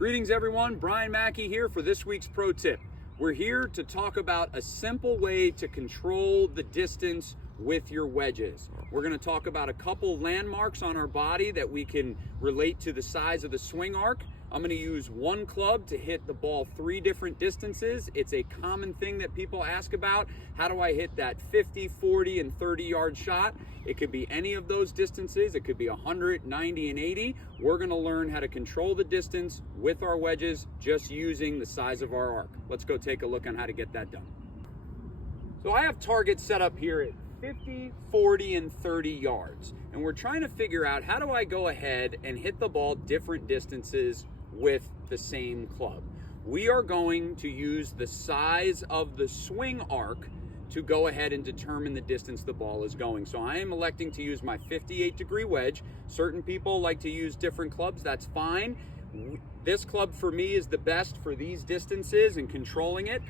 Greetings everyone, Brian Mackey here for this week's pro tip. We're here to talk about a simple way to control the distance with your wedges. We're going to talk about a couple landmarks on our body that we can relate to the size of the swing arc. I'm going to use one club to hit the ball 3 different distances. It's a common thing that people ask about. How do I hit that 50, 40, and 30-yard shot? It could be any of those distances. It could be 100, 90, and 80. We're going to learn how to control the distance with our wedges just using the size of our arc. Let's go take a look on how to get that done. So I have targets set up here at 50, 40, and 30 yards. And we're trying to figure out how do I go ahead and hit the ball different distances with the same club. We are going to use the size of the swing arc to go ahead and determine the distance the ball is going. So I am electing to use my 58-degree wedge. Certain people like to use different clubs. That's fine. This club for me is the best for these distances and controlling it.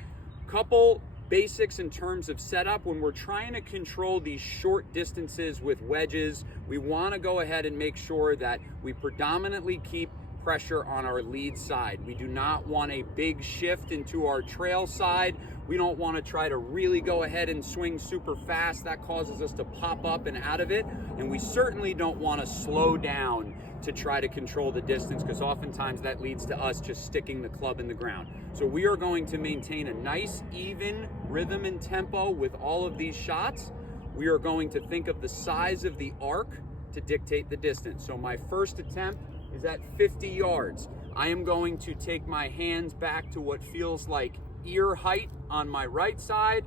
Couple basics in terms of setup. When we're trying to control these short distances with wedges, we want to go ahead and make sure that we predominantly keep pressure on our lead side. We do not want a big shift into our trail side. We don't want to try to really go ahead and swing super fast. That causes us to pop up and out of it. And we certainly don't want to slow down to try to control the distance, because oftentimes that leads to us just sticking the club in the ground. So we are going to maintain a nice even rhythm and tempo with all of these shots. We are going to think of the size of the arc to dictate the distance. So my first attempt is at 50 yards. I am going to take my hands back to what feels like ear height on my right side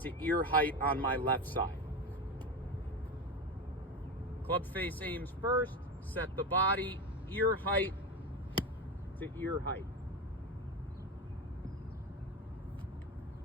to ear height on my left side. Club face aims first, set the body, ear height to ear height.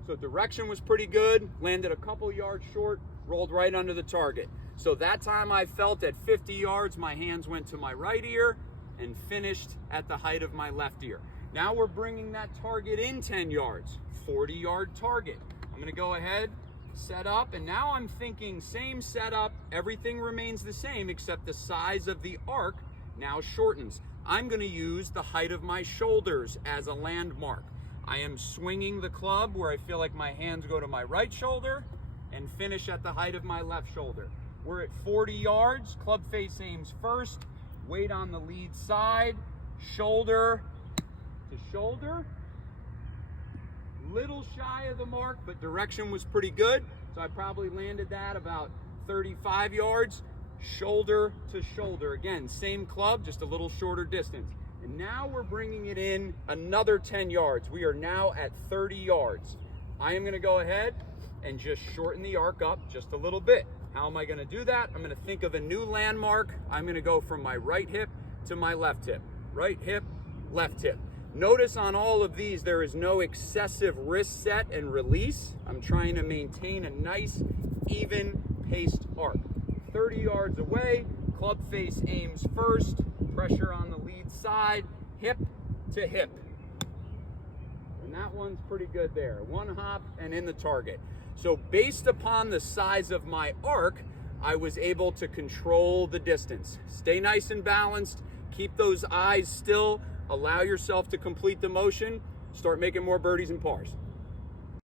So direction was pretty good, landed a couple yards short, rolled right under the target. So that time I felt at 50 yards, my hands went to my right ear and finished at the height of my left ear. Now we're bringing that target in 10 yards, 40-yard target. I'm gonna go ahead, set up, and now I'm thinking same setup, everything remains the same except the size of the arc now shortens. I'm gonna use the height of my shoulders as a landmark. I am swinging the club where I feel like my hands go to my right shoulder and finish at the height of my left shoulder. We're at 40 yards, club face aims first, weight on the lead side, shoulder to shoulder. Little shy of the mark, but direction was pretty good. So I probably landed that about 35 yards, shoulder to shoulder. Again, same club, just a little shorter distance. And now we're bringing it in another 10 yards. We are now at 30 yards. I am gonna go ahead and just shorten the arc up just a little bit. How am I going to do that? I'm going to think of a new landmark. I'm going to go from my right hip to my left hip. Right hip, left hip. Notice on all of these there is no excessive wrist set and release. I'm trying to maintain a nice, even paced arc. 30 yards away, club face aims first, pressure on the lead side, hip to hip. And that one's pretty good there. One hop and in the target. So based upon the size of my arc, I was able to control the distance. Stay nice and balanced, keep those eyes still, allow yourself to complete the motion, start making more birdies and pars.